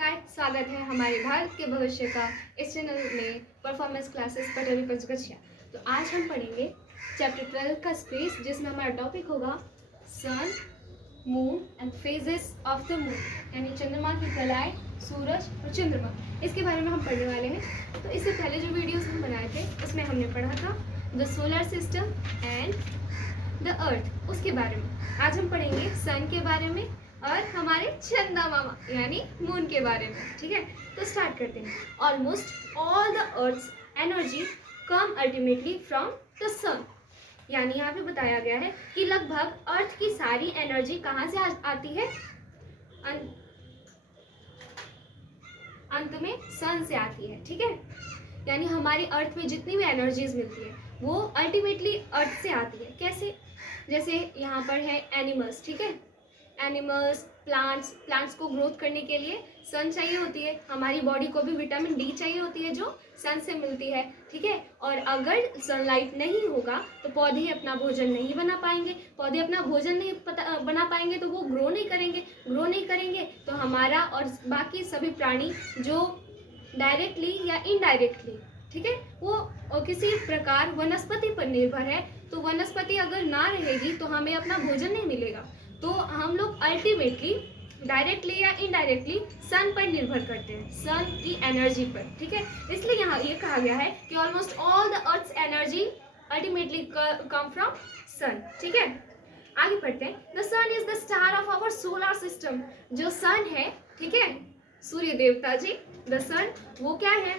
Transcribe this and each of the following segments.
नमस्कार, स्वागत है हमारे भारत के भविष्य का इस चैनल में परफॉर्मेंस क्लासेस पटरी पंचगछिया। तो आज हम पढ़ेंगे चैप्टर 12 का स्पेस, जिसमें हमारा टॉपिक होगा sun, moon and phases of the moon, यानी चंद्रमा की कलाएं, सूरज और चंद्रमा। इसके बारे में हम पढ़ने वाले हैं। तो इससे पहले जो वीडियोस हम बनाए थे उसमें हमने पढ़ा था the solar system and the earth, उसके बारे में। आज हम पढ़ेंगे सन के बारे में और हमारे चंदा मामा यानी मून के बारे में। ठीक है, तो स्टार्ट करते हैं। Almost all the earth's energy come ultimately from the sun, यानी यहाँ पे बताया गया है कि लगभग अर्थ की सारी एनर्जी कहाँ से आती है? अंत में सन से आती है। ठीक है, यानी हमारे अर्थ में जितनी भी एनर्जीज मिलती है वो अल्टीमेटली अर्थ से आती है। कैसे? जैसे यहाँ पर है एनिमल्स। ठीक है, एनिमल्स, प्लांट्स को ग्रोथ करने के लिए सन चाहिए होती है। हमारी बॉडी को भी विटामिन डी चाहिए होती है जो सन से मिलती है। ठीक है, और अगर सनलाइट नहीं होगा तो पौधे अपना भोजन नहीं बना पाएंगे। पौधे अपना भोजन नहीं बना पाएंगे तो वो ग्रो नहीं करेंगे तो हमारा और बाकी सभी प्राणी जो डायरेक्टली या इनडायरेक्टली, ठीक है, वो किसी प्रकार वनस्पति पर निर्भर है। तो वनस्पति अगर ना रहेगी तो हमें अपना भोजन नहीं मिलेगा। तो हम लोग अल्टीमेटली डायरेक्टली या इनडायरेक्टली सन पर निर्भर करते हैं, सन की एनर्जी पर। ठीक है, इसलिए यहाँ ये कहा गया है कि almost all the earth's energy ultimately come from sun. ठीक है, आगे पढ़ते हैं। The sun is the star of our solar system. जो सन है, ठीक है, सूर्य देवता जी, द सन वो क्या है?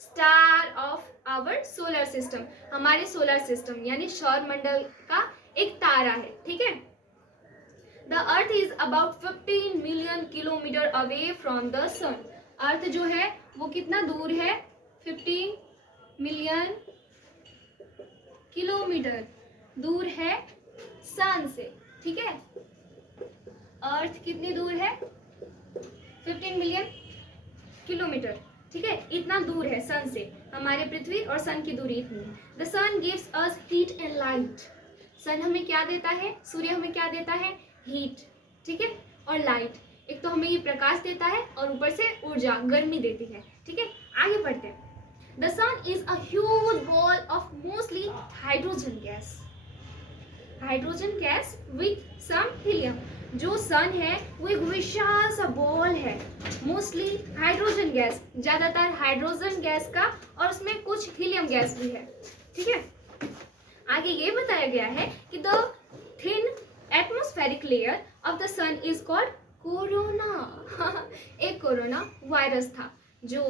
Star of our solar system, हमारे सोलर सिस्टम यानी सौर मंडल का एक तारा है। ठीक है, the earth is about 15 million kilometre away from the sun. Earth जो है वो कितना दूर है? 15 मिलियन किलोमीटर दूर है सन से। ठीक है, अर्थ कितनी दूर है? 15 मिलियन किलोमीटर। ठीक है, इतना दूर है सन से। हमारे पृथ्वी और सन की दूरी इतनी है। The sun gives us heat and light. Sun हमें क्या देता है? सूर्य हमें क्या देता है? हीट, ठीक है, और लाइट। एक तो हमें ये प्रकाश देता है और ऊपर से ऊर्जा, गर्मी देती है। ठीक है, आगे बढ़ते हैं। The sun is a huge ball of mostly hydrogen gas with some helium. जो सन है वो एक विशाल सा बॉल है, मोस्टली हाइड्रोजन गैस, ज्यादातर हाइड्रोजन गैस का, और उसमें कुछ हीलियम गैस भी है। ठीक है, आगे ये बताया गया है कि the thin atmospheric layer of the sun is called corona. एक कोरोना वायरस था जो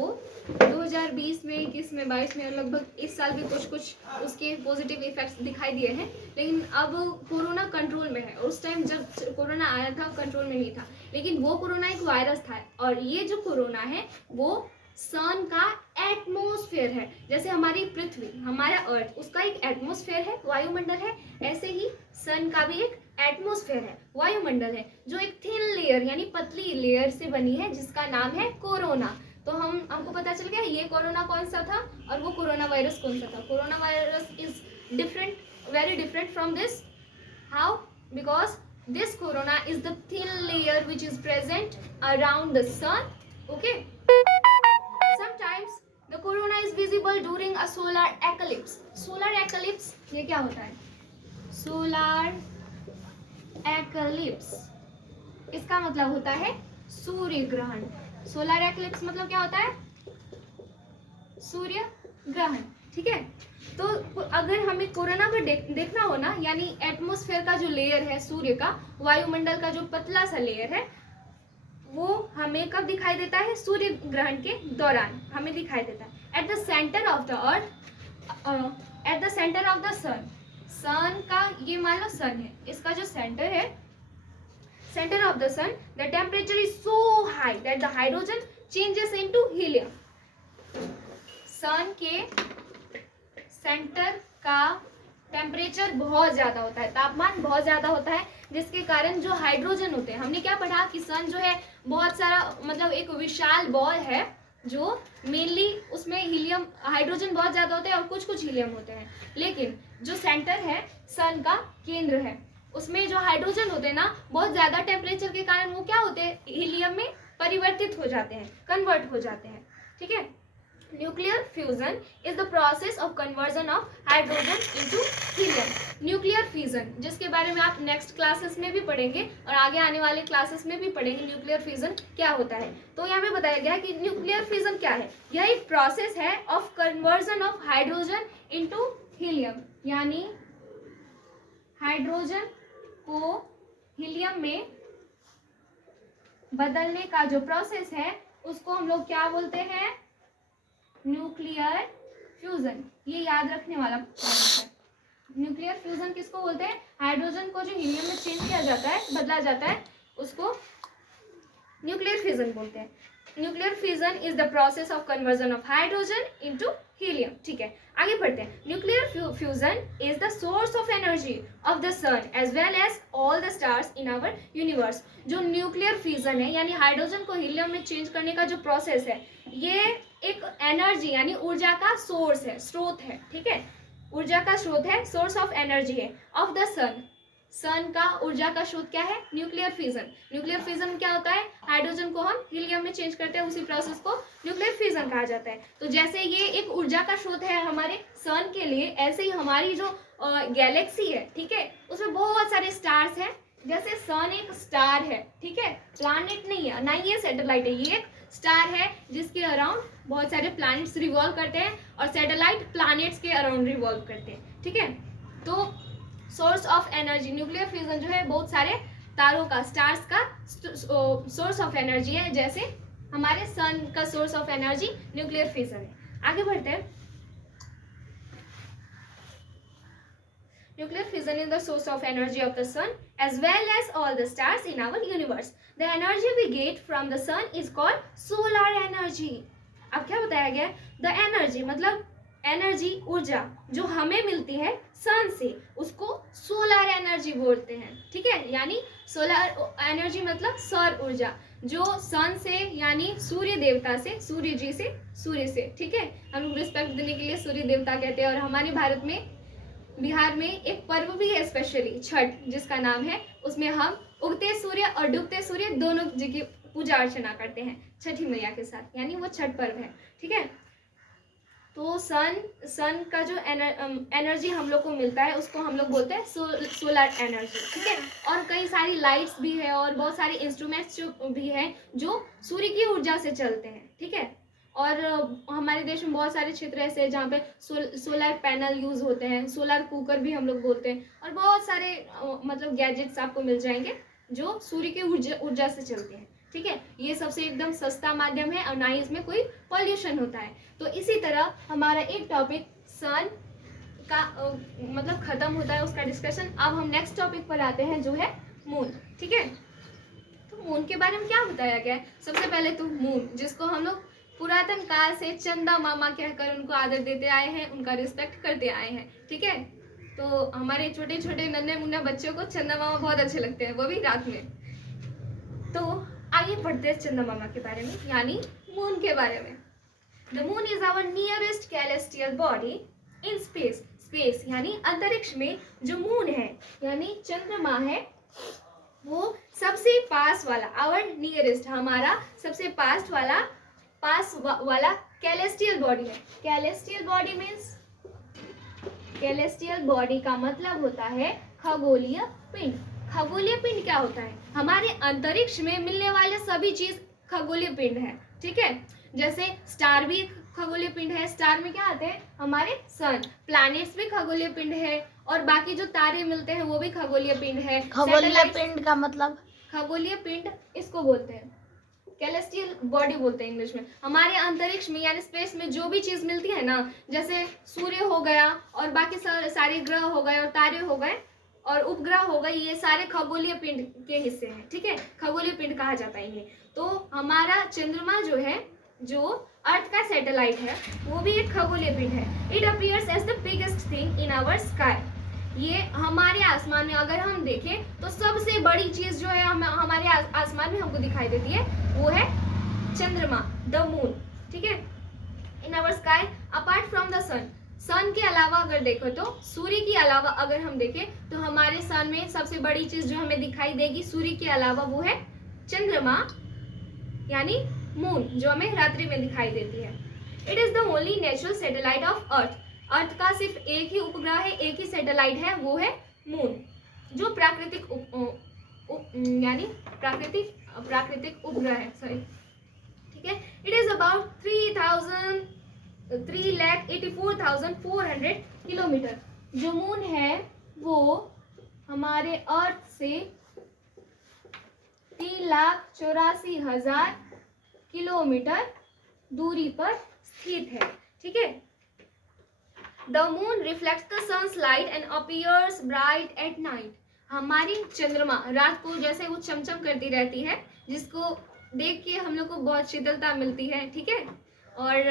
2020 में, 21 में, 22 में, लगभग इस साल भी कुछ उसके पॉजिटिव इफेक्ट्स दिखाई दिए हैं। लेकिन अब कोरोना कंट्रोल में है, और उस टाइम जब कोरोना आया था कंट्रोल में नहीं था। लेकिन वो कोरोना एक वायरस था, और ये जो कोरोना है वो सन का एटमॉस्फेयर है। जैसे हमारी पृथ्वी, हमारा अर्थ, उसका एक एटमॉस्फेयर है, वायुमंडल है, ऐसे ही सन का भी एक एटमॉस्फेयर है, वायुमंडल है, जो एक थिन लेयर यानी पतली लेयर से बनी है, जिसका नाम है कोरोना। तो हमको पता चल गया ये कोरोना कौन सा था और वो कोरोना वायरस कौन सा था। Corona virus is different, very different from this. How? Because this corona is the thin layer which is present around the sun. Okay, sometimes the corona is visible during a solar eclipse. Solar eclipse ये क्या होता है? Solar eclipse इसका मतलब होता है सूर्य ग्रहण। Solar eclipse मतलब क्या होता है? सूर्य ग्रहण। ठीक है, तो अगर हमें कोरोना को देखना हो ना, यानी एटमॉस्फेयर का जो लेयर है सूर्य का, वायुमंडल का जो पतला सा लेयर है, वो हमें कब दिखाई देता है? सूर्य ग्रहण के दौरान हमें दिखाई देता है। At the centre of the earth, at the centre of the sun. Sun का ये मान लो सन है, इसका जो सेंटर है, center of the sun, the temperature is so high that the hydrogen changes into helium. सन के सेंटर का टेम्परेचर बहुत ज्यादा होता है, तापमान बहुत ज्यादा होता है, जिसके कारण जो हाइड्रोजन होते हैं, हमने क्या पढ़ा कि सन जो है बहुत सारा, मतलब एक विशाल बॉल है जो मेनली उसमें हीलियम, हाइड्रोजन बहुत ज्यादा होते हैं और कुछ हीलियम होते हैं। लेकिन जो सेंटर है, सन का केंद्र है, उसमें जो हाइड्रोजन होते हैं ना, बहुत ज्यादा टेम्परेचर के कारण वो क्या होते हैं? हीलियम में परिवर्तित हो जाते हैं, कन्वर्ट हो जाते हैं, ठीक है। Nuclear fusion is the process of conversion of hydrogen into helium. Nuclear fusion, जिसके बारे में आप नेक्स्ट क्लासेस में भी पढ़ेंगे और आगे आने वाले क्लासेस में भी पढ़ेंगे न्यूक्लियर फ्यूजन क्या होता है। तो यहाँ पे बताया गया है कि न्यूक्लियर फ्यूजन क्या है। यह एक प्रोसेस है of conversion of hydrogen into helium, यानी हाइड्रोजन को हीलियम में बदलने का जो प्रोसेस है उसको हम लोग क्या बोलते हैं, न्यूक्लियर फ्यूजन। ये याद रखने वाला है। न्यूक्लियर फ्यूजन किसको बोलते हैं, हाइड्रोजन को जो हीलियम में चेंज किया जाता है, बदला जाता है, उसको न्यूक्लियर फ्यूजन बोलते हैं। Nuclear fusion is the process of conversion of hydrogen into helium, ठीक है। आगे बढ़ते हैं। Nuclear fusion is the source of energy of the sun as well as all the stars in our universe. जो nuclear fusion है यानी hydrogen को helium में चेंज करने का जो प्रोसेस है, ये एक एनर्जी यानी ऊर्जा का सोर्स है, स्रोत है, ठीक है। ऊर्जा का स्रोत है, सोर्स ऑफ एनर्जी है ऑफ द सन। सन का ऊर्जा का स्रोत क्या है, न्यूक्लियर फ्यूजन। न्यूक्लियर फ्यूजन क्या होता है, हाइड्रोजन को हम हीलियम में चेंज करते हैं, उसी प्रोसेस को न्यूक्लियर फ्यूजन कहा जाता है। तो जैसे ये एक ऊर्जा का स्रोत है हमारे सन के लिए, ऐसे ही हमारी जो गैलेक्सी है, ठीक है, उसमें बहुत सारे स्टार्स हैं। जैसे सन एक स्टार है, ठीक है, प्लैनेट नहीं है, ना ही ये सैटेलाइट है, ये एक स्टार है जिसके अराउंड बहुत सारे प्लैनेट्स रिवॉल्व करते हैं और सैटेलाइट प्लैनेट्स के अराउंड रिवॉल्व करते हैं, ठीक है। तो source of energy, nuclear fusion जो है बहुत सारे तारों का, स्टार्स का सोर्स ऑफ एनर्जी है, जैसे हमारे सन का source of energy nuclear fusion है। आगे बढ़ते हैं। Nuclear fusion is the source of energy of the sun as well as all the stars in our universe. The energy we get from the sun is called solar energy. अब क्या बताया गया, the energy मतलब energy, ऊर्जा जो हमें मिलती है सन से, उसको सोलर एनर्जी बोलते हैं, ठीक है। यानी सोलर एनर्जी मतलब सौर ऊर्जा, जो सन से यानी सूर्य देवता से, सूर्य जी से, सूर्य से, ठीक है। हम लोग रिस्पेक्ट देने के लिए सूर्य देवता कहते हैं। और हमारे भारत में, बिहार में एक पर्व भी है स्पेशली छठ, जिसका नाम है, उसमें हम उगते सूर्य और डूबते सूर्य दोनों जी की पूजा अर्चना करते हैं छठी मैया के साथ, यानी वो छठ पर्व है, ठीक है। तो सन का जो एनर्जी हम लोग को मिलता है उसको हम लोग बोलते हैं सोलर एनर्जी, ठीक है। और कई सारी लाइट्स भी है और बहुत सारे इंस्ट्रूमेंट्स जो भी हैं जो सूर्य की ऊर्जा से चलते हैं, ठीक है। और हमारे देश में बहुत सारे क्षेत्र ऐसे हैं जहाँ पे सोलर पैनल यूज़ होते हैं, सोलर कुकर भी हम लोग बोलते हैं, और बहुत सारे मतलब गैजेट्स आपको मिल जाएंगे जो सूर्य की ऊर्जा से चलते हैं, ठीक है। ये सबसे एकदम सस्ता माध्यम है और ना ही इसमें कोई पॉल्यूशन होता है। तो इसी तरह हमारा एक टॉपिक सन का मतलब खत्म होता है, उसका डिस्कशन। अब हम नेक्स्ट टॉपिक पर आते हैं जो है मून, ठीक है। तो मून के बारे में क्या बताया गया है, सबसे पहले तो मून, जिसको हम लोग पुरातन काल से चंदा मामा कहकर उनको आदर देते आए हैं, उनका रिस्पेक्ट करते आए हैं, ठीक है। तो हमारे छोटे छोटे नन्हे मुन्ना बच्चों को चंदा मामा बहुत अच्छे लगते हैं, वो भी रात में। तो आगे बढ़ते हैं चंदा मामा के बारे में, यानी मून के बारे में। The moon is our nearest celestial body in space. Space यानी अंतरिक्ष में जो मून है यानी चंद्रमा है, वो सबसे पास वाला, आवर नियरेस्ट हमारा सबसे पास वाला कैलेस्टियल बॉडी है। कैलेस्टियल बॉडी मीन्स, कैलेस्टियल बॉडी का मतलब होता है खगोलीय पिंड। खगोलीय पिंड क्या होता है, हमारे अंतरिक्ष में मिलने वाले सभी चीज खगोलीय पिंड है, ठीक है। जैसे स्टार भी खगोलीय पिंड है, स्टार में क्या आते हैं हमारे सन, प्लैनेट्स भी खगोलीय पिंड है, और बाकी जो तारे मिलते हैं वो भी खगोलीय पिंड है। खगोलीय पिंड का मतलब, खगोलीय पिंड इसको बोलते हैं, कैलेस्टियल बॉडी बोलते हैं इंग्लिश में। हमारे अंतरिक्ष में यानी स्पेस में जो भी चीज मिलती है ना, जैसे सूर्य हो गया और बाकी सारे ग्रह हो गए और तारे हो गए और उपग्रह हो गए, ये सारे खगोलीय पिंड के हिस्से हैं, ठीक है। खगोलीय पिंड कहा जाता है इन्हें। तो हमारा चंद्रमा जो है, जो अर्थ का सैटेलाइट है, वो भी एक खगोलीय पिंड है। It appears as the biggest thing in our sky. ये हमारे आसमान में अगर हम देखें तो सबसे बड़ी चीज जो है हमारे आसमान में हमको दिखाई देती है, वो है चंद्रमा, द मून, ठीक है। In our sky apart from the sun. Sun के अलावा अगर देखो तो, सूर्य के अलावा अगर हम देखें तो हमारे सन में सबसे बड़ी चीज जो हमें दिखाई देगी सूर्य के अलावा वो है चंद्रमा। यानी मून, जो हमें रात्रि में दिखाई देती है। It is the only natural satellite of earth. Earth का सिर्फ एक ही उपग्रह है, एक ही सैटेलाइट है, वो है मून, जो प्राकृतिक यानी प्राकृतिक उपग्रह है, सॉरी, ठीक है। It is about 3,84,400 kilometre. जो मून है वो हमारे अर्थ से 3,84,000 किलोमीटर दूरी पर स्थित है, ठीक है। The moon reflects the sun's light and appears bright at night. हमारी चंद्रमा रात को जैसे वो चमचम करती रहती है, जिसको देख के हम लोग को बहुत शीतलता मिलती है, ठीक है। और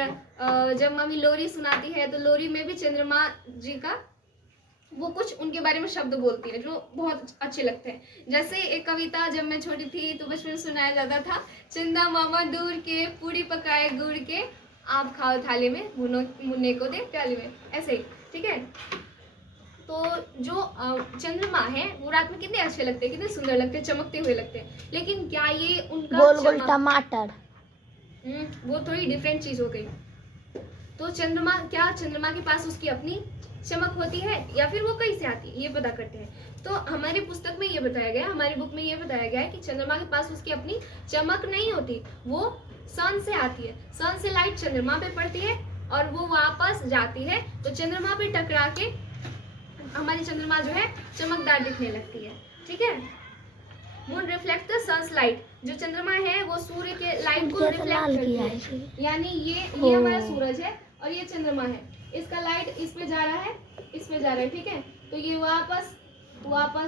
जब मम्मी लोरी सुनाती है तो लोरी में भी चंद्रमा जी का वो कुछ उनके बारे में शब्द बोलती है जो बहुत अच्छे लगते हैं। जैसे एक कविता जब मैं छोटी थी तो बचपन में सुनाया जाता था, चंदा मामा दूर के पूरी पकाए गुड़ के, आप खाओ थाली में मुन्ने को दे प्याली में, ऐसे ही, ठीक है। तो जो चंद्रमा है वो रात में कितने अच्छे लगते हैं, कितने सुंदर लगते हैं, चमकते हुए लगते हैं। लेकिन क्या ये उनका गोल गोल टमाटर, वो थोड़ी डिफरेंट चीज हो गई। तो चंद्रमा के पास उसकी अपनी चमक होती है या फिर वो कहीं से आती है, ये पता करते हैं। तो हमारी पुस्तक में ये बताया गया, हमारी बुक में ये बताया गया है कि चंद्रमा के पास उसकी अपनी चमक नहीं होती, वो सन से आती है। सन से लाइट चंद्रमा पे पड़ती है और वो वापस जाती है, तो चंद्रमा पे टकरा के हमारी चंद्रमा जो है चमकदार दिखने लगती है, ठीक है। Moon reflect the sun's light. जो चंद्रमा है वो सूर्य के लाइट को रिफ्लेक्ट करती है, यानी ये हमारा सूरज है और ये चंद्रमा है, इसका लाइट इस पे जा रहा है, इस पे जा रहा है, ठीक है। तो ये वापस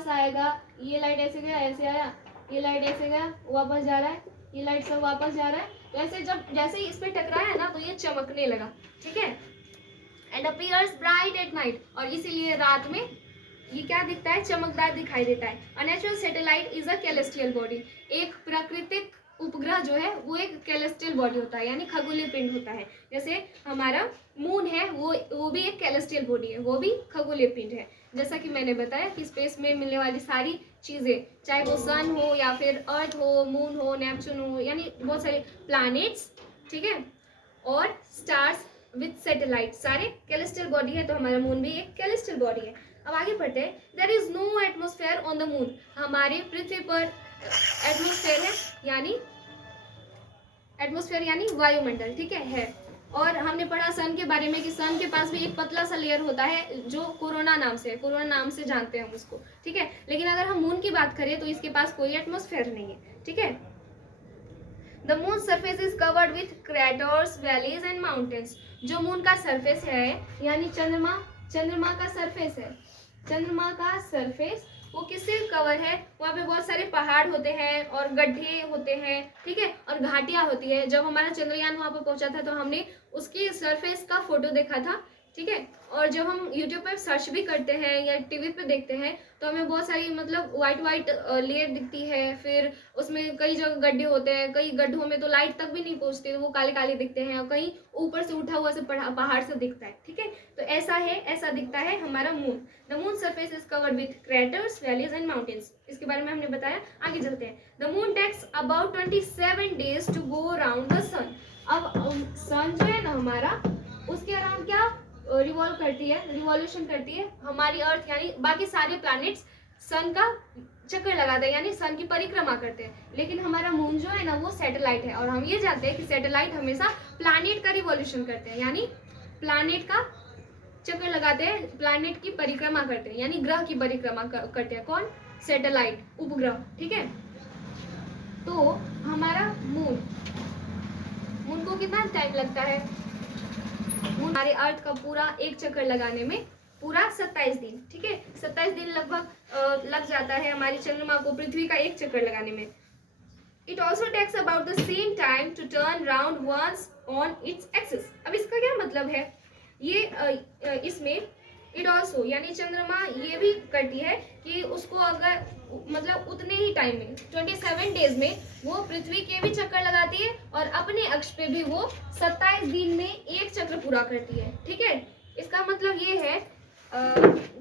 आएगा, ये लाइट ऐसे गया, ऐसे आया, ये लाइट ऐसे गया, वापस जा रहा है, ये लाइट सब वापस जा रहा है। तो ऐसे जैसे ही इस पे टकराया ना तो ये चमकने लगा, ठीक है। And appears bright at night, और इसीलिए रात में ये क्या दिखता है, चमकदार दिखाई देता है। A natural satellite is a celestial body. एक प्राकृतिक उपग्रह जो है वो एक कैलेस्ट्रियल बॉडी होता है, यानी खगोलीय पिंड होता है। जैसे हमारा मून है वो भी एक कैलेस्ट्रियल बॉडी है, वो भी खगोलीय पिंड है। जैसा कि मैंने बताया कि स्पेस में मिलने वाली सारी चीज़ें, चाहे वो सन हो या फिर अर्थ हो, मून हो, नेपच्यून हो, यानी बहुत सारे प्लैनेट्स, ठीक है, और स्टार्स विथ सैटेलाइट, सारे कैलेस्ट्रियल बॉडी है। तो हमारा मून भी एक कैलेस्ट्रियल बॉडी है। अब आगे बढ़ते हैं। There is no atmosphere on the moon. हमारे पृथ्वी पर एटमॉस्फेयर है, यानी वायुमंडल, ठीक है। और हमने पढ़ा सन के बारे में कि सन के पास भी एक पतला सा लेयर होता है जो कोरोना नाम से जानते हैं हम उसको, ठीक है। लेकिन अगर हम मून की बात करें तो इसके पास कोई एटमॉस्फेयर नहीं है, ठीक है। The moon surface is covered with craters, valleys and mountains. जो मून का सरफेस है, यानी चंद्रमा का सरफेस है, चंद्रमा का सरफेस वो किससे कवर है, वहाँ पे बहुत सारे पहाड़ होते हैं और गड्ढे होते हैं, ठीक है, और घाटियाँ होती है। जब हमारा चंद्रयान वहाँ पर पहुँचा था तो हमने उसकी सरफेस का फोटो देखा था, ठीक है। और जब हम यूट्यूब पे सर्च भी करते हैं या टीवी पे देखते हैं तो हमें बहुत सारी मतलब वाइट लेयर दिखती है, फिर उसमें कई जगह गड्ढे होते हैं, कई गड्ढों में तो लाइट तक भी नहीं पहुंचती, तो वो काले काले दिखते हैं, और कहीं ऊपर से उठा हुआ से पहाड़ से दिखता है, ठीक है। तो ऐसा दिखता है हमारा moon. The moon surface is covered with craters, valleys and mountains. इसके बारे में हमने बताया। आगे चलते हैं। The moon takes about 27 days to go around the sun. अब सन जो है ना हमारा, उसके अराउंड क्या रिवॉल्यूशन करती है हमारी अर्थ, यानी बाकी सारे प्लैनेट्स सन का चक्कर लगाते हैं, यानी सन की परिक्रमा करते हैं। लेकिन हमारा मून जो है ना वो सैटेलाइट है, और हम ये जानते हैं कि सैटेलाइट हमेशा प्लैनेट का रिवॉल्यूशन करते हैं, यानी प्लैनेट का चक्कर लगाते हैं, प्लैनेट की परिक्रमा करते हैं, यानी ग्रह की परिक्रमा करते हैं। कौन? सैटेलाइट, उपग्रह, ठीक है। तो हमारा मून को कितना टाइम लगता है? हमारे अर्थ का पूरा एक चक्कर लगाने में पूरा 27 दिन, ठीक है, 27 दिन लगभग लग जाता है हमारी चंद्रमा को पृथ्वी का एक चक्कर लगाने में। It also takes about the same time to turn round once on its axis. अब इसका क्या मतलब है? ये इसमें इट ऑल्सो यानी चंद्रमा ये भी करती है कि उसको अगर मतलब उतने ही टाइम में 27 डेज में वो पृथ्वी के भी चक्कर लगाती है और अपने अक्ष पे भी वो 27 दिन में एक चक्र पूरा करती है, ठीक है। इसका मतलब ये है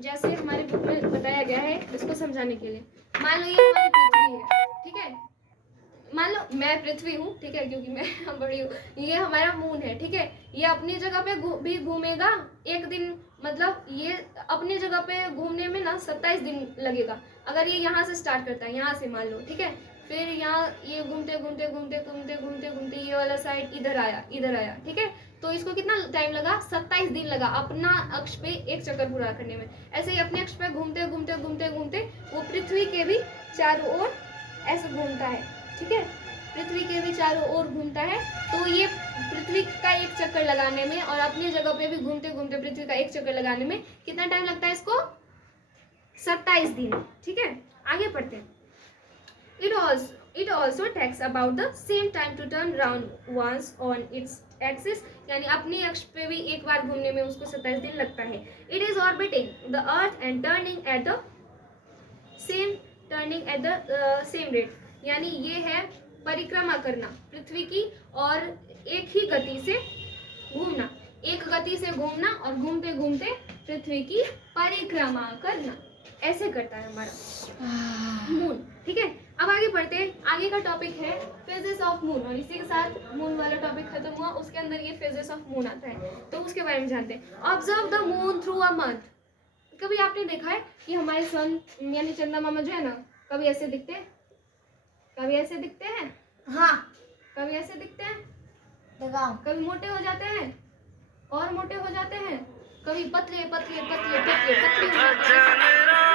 जैसे हमारे बुक में बताया गया है, इसको समझाने के लिए मान लो ये हमारी पृथ्वी है, ठीक है। मान लो मैं पृथ्वी हूँ, ठीक है, क्योंकि मैं बड़ी हूँ, ये हमारा मून है, ठीक है, ये अपनी जगह पे भी घूमेगा एक दिन, मतलब ये अपनी जगह पे घूमने में ना 27 दिन लगेगा। अगर ये यहाँ से स्टार्ट करता है, यहाँ से मान लो, ठीक है, फिर यहाँ ये घूमते घूमते घूमते घूमते घूमते घूमते ये वाला साइड इधर आया, ठीक है, तो इसको कितना टाइम लगा, 27 दिन लगा अपना अक्ष पे एक चक्कर पूरा करने में। ऐसे ही अपने अक्ष पे घूमते घूमते घूमते घूमते वो पृथ्वी के भी चारों ओर ऐसे घूमता है, ठीक है, पृथ्वी के भी चारों ओर घूमता है। तो ये पृथ्वी का एक चक्कर लगाने में और अपनी जगह पे भी घूमते घूमते पृथ्वी का एक चक्कर लगाने में कितना टाइम लगता है इसको, 27 दिन, ठीक है। आगे पढ़ते हैं। It also takes about the same time to turn round once on its axis, यानी अपनी अक्ष पे भी एक बार घूमने में उसको 27 दिन लगता है। It is orbiting the earth and turning at the same rate, यानी ये है परिक्रमा करना पृथ्वी की और एक ही गति से घूमना, एक गति से घूमना और घूमते घूमते पृथ्वी की परिक्रमा करना, ऐसे करता है हमारा मून, ठीक है। अब आगे बढ़ते हैं। आगे का टॉपिक है फेजेस ऑफ मून, और इसी के साथ मून वाला टॉपिक खत्म हुआ, उसके अंदर ये फेजेस ऑफ मून आता है, तो उसके बारे में जानते हैं। Observe the moon through a month. कभी आपने देखा है कि हमारे सन यानी चंदा मामा जो है ना, कभी ऐसे दिखते हैं, कभी ऐसे दिखते हैं, हाँ कभी ऐसे दिखते हैं, दिखाओ। कभी मोटे हो जाते हैं और मोटे हो जाते हैं, कभी पतले पतले पतले पतले पतले हो जाते हैं।